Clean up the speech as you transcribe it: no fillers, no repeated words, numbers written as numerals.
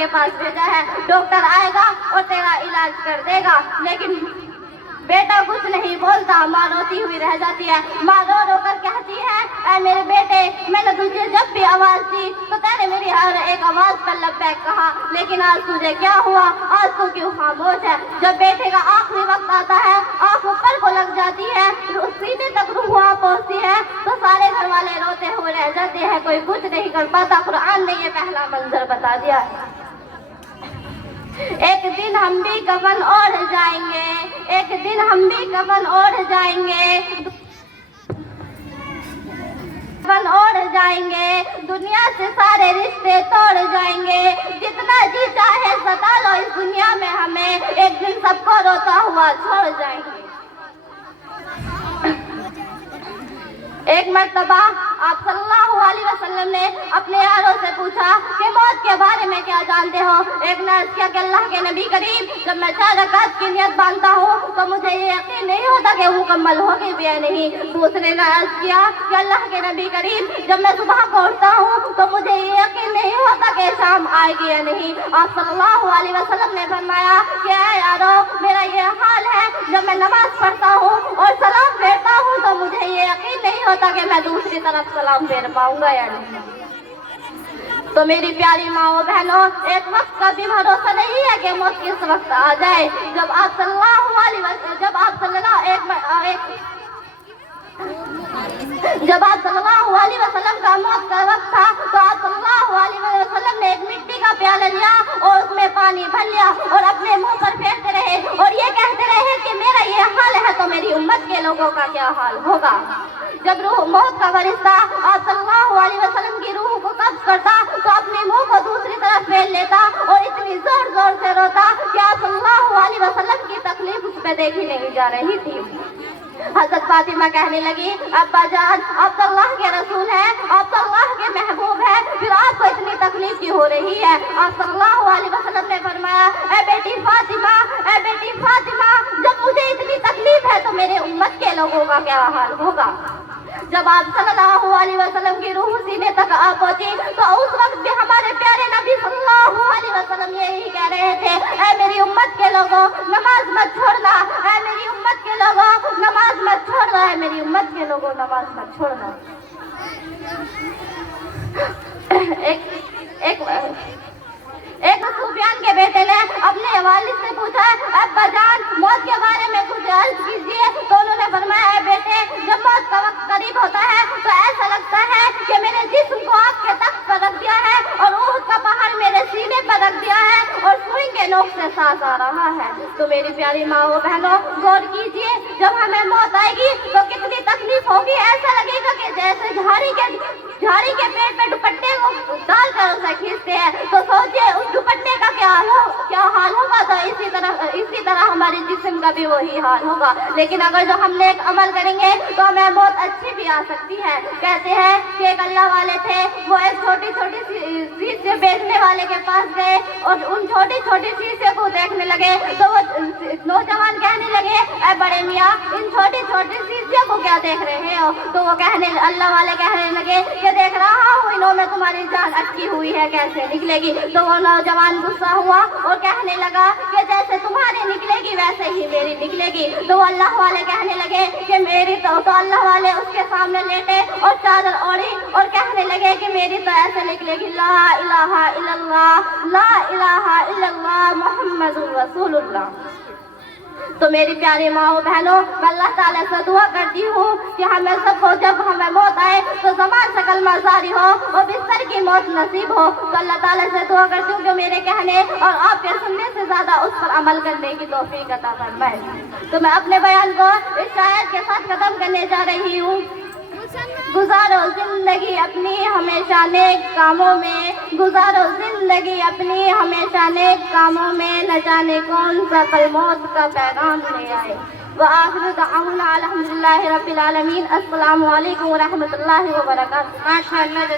کے پاس بھیجا ہے، ڈاکٹر آئے گا اور تیرا علاج کر دے گا، لیکن بیٹا کچھ نہیں بولتا، ماں روتی ہوئی رہ جاتی ہے۔ ماں رو رو کر کہتی ہے، اے میرے بیٹے، میں نے تجھے جب بھی آواز دی تو میں نے میری ہر ایک آواز پر لبیک کہا، لیکن آج تجھے کیا ہوا؟ آج تو کیوں خاموش ہے؟ جب بیٹے کا آخری وقت آتا ہے، آنکھ اوپر کو لگ جاتی ہے، سینے تک روح وہاں پہنچتی ہے، تو سارے گھر والے روتے ہوئے رہ جاتے ہیں، کوئی کچھ نہیں کر پاتا۔ قرآن نے یہ پہلا منظر بتا دیا ہے۔ ایک دن ہم بھی کفن اوڑھ جائیں گے، ایک دن ہم بھی کفن اوڑھ جائیں گے، کفن اوڑھ جائیں گے، دنیا سے سارے رشتے توڑ جائیں گے، جتنا جی چاہے ستا لو اس دنیا میں ہمیں، ایک دن سب کو روتا ہوا چھوڑ جائیں گے۔ ایک مرتبہ آپ صلی اللہ علیہ وسلم نے اپنے یاروں سے پوچھا کہ موت کے بارے میں کیا جانتے ہو؟ ایک نے عرض کیا کہ اللہ کے نبی کریم، جب میں 4 رکعت کی نیت باندھتا ہوں تو مجھے یہ یقین نہیں ہوتا کہ وہ مکمل ہوگی بھی یا نہیں۔ دوسرے نے عرض کیا کہ اللہ کے نبی کریم، جب میں صبح کو اٹھتا ہوں تو مجھے یہ یقین نہیں ہوتا کہ شام آئے گی یا نہیں۔ آپ صلی اللہ علیہ وسلم نے فرمایا کہ اے یارو، میرا یہ حال ہے، جب میں نماز پڑھتا ہوں اور سلام پھیرتا ہوں تو مجھے یہ یقین نہیں ہوتا کہ میں دوسری طرف سلام پھیر پاؤں گا یا نہیں۔ تو میری پیاری ماں بہنوں، ایک وقت کا بھی بھروسہ نہیں ہے کہ موت کس وقت آ جائے۔ جب آپ صلی اللہ علیہ وسلم جب آپ صلی اللہ علیہ وسلم کا موت کا وقت تھا تو آپ صلی اللہ علیہ وسلم نے ایک مٹی کا پیالہ لیا اور اس میں پانی بھر لیا اور اپنے منہ پر پھیرتے رہے اور یہ کہتے رہے کہ میرا یہ حال ہے تو میری امت کے لوگوں کا کیا حال ہوگا۔ جب روح موت کا فرشتہ آپ صلی اللہ علیہ وسلم کی روح کو قبض کرتا تو اپنے منہ کو دوسری طرف پھیر لیتا اور اتنی زور زور سے روتا کہ آپ صلی اللہ علیہ وسلم کی تکلیف اس پہ دیکھی نہیں جا رہی تھی۔ حضرت فاطمہ کہنے لگی، ابا جان، آپ تو اللہ کے رسول ہیں، آپ تو اللہ کے محبوب ہیں، پھر آپ کو اتنی تکلیف کی ہو رہی ہے؟ آپ صلی اللہ علیہ وسلم نے فرمایا، اے بیٹی فاطمہ، اے بیٹی فاطمہ، جب مجھے اتنی تکلیف ہے تو میرے امت کے لوگوں کا کیا حال ہوگا۔ جب آپ صلی اللہ علیہ وسلم کی روح سینے تک آ پہنچی تو اس وقت بھی ہمارے پیارے نبی صلی اللہ علیہ وسلم یہی کہہ رہے تھے، اے میری امت کے لوگوں، نماز مت چھوڑنا، اے میری امت کے لوگوں، نماز مت چھوڑنا، اے میری امت کے لوگوں، نماز مت چھوڑنا۔ ایک سفیان کے بیٹے نے اپنے والد سے پوچھا، ابا جان، موت کے بارے میں کچھ عرض کیجیے، تو انہوں نے فرمایا، اے بیٹے، جب موت کا وقت قریب ہوتا ہے تو ایسا لگتا ہے کہ میرے جسم کو آگ کے تخت پر رکھ دیا ہے اور احد کا پہاڑ میرے سینے پر رکھ دیا ہے اور سوئی کے نوک سے سانس آ رہا ہے۔ تو میری پیاری ماں و بہنوں، غور کیجیے، جب ہمیں موت آئے گی تو کتنی تکلیف ہوگی۔ ایسا لگے گا کہ جیسے جھاڑی کے پیٹ میں دوپٹے کو ڈال کر اسے کھینچتے ہیں، تو سوچئے اس دوپٹے کا کیا حال ہوگا۔ تو اسی طرح ہمارے جسم کا بھی وہی حال ہوگا۔ لیکن اگر جو ہم نیک عمل کریں گے تو ہمیں موت اچھی بھی آ سکتی ہے۔ کہتے ہیں کہ ایک اللہ والے تھے، وہ ایک چھوٹی چھوٹی چیزیں بیچنے والے کے پاس گئے اور ان چھوٹی چھوٹی چیزوں کو دیکھنے لگے تو وہ نوجوان کہنے لگے، اے بڑے میاں، ان چھوٹی چھوٹی چیزوں کو کیا دیکھ رہے ہو؟ تو وہ اللہ والے کہنے لگے کہ دیکھ رہا ہوں انہوں میں تمہاری جان اٹکی ہوئی ہے، کیسے نکلے گی؟ تو وہ نوجوان غصہ ہوا اور کہنے لگا کہ جیسے تمہاری نکلے گی ویسے ہی میری نکلے گی۔ تو وہ اللہ والے کہنے لگے کہ میری تو اللہ والے اس کے سامنے لیٹے اور چادر اوڑھی اور کہنے لگے کہ میری تو ایسے نکلے گی، لا الہ الا اللہ، لا الہ الا اللہ، محمد رسول اللہ۔ تو میری پیاری ماں و بہنوں، میں اللہ تعالیٰ سے دعا کرتی ہوں کہ ہمیں سب کو جب ہمیں موت آئے تو زبان سے کلمہ جاری ہو اور بستر کی موت نصیب ہو۔ تو اللہ تعالیٰ سے دعا کرتی ہوں کہ میرے کہنے اور آپ کے سننے سے زیادہ اس پر عمل کرنے کی توفیق عطا فرمائے۔ تو میں اپنے بیان کو اس شاعر کے ساتھ ختم کرنے جا رہی ہوں۔ گزارو زندگی اپنی ہمیشہ نیک کاموں میں، گزارو زندگی اپنی ہمیشہ نیک کاموں میں، نہ جانے کون سا پل موت کا پیغام لے آئے۔ وآخر دعوانا الحمدللہ رب العالمین۔ السلام علیکم ورحمۃ اللہ وبرکاتہ۔ ماشاءاللہ۔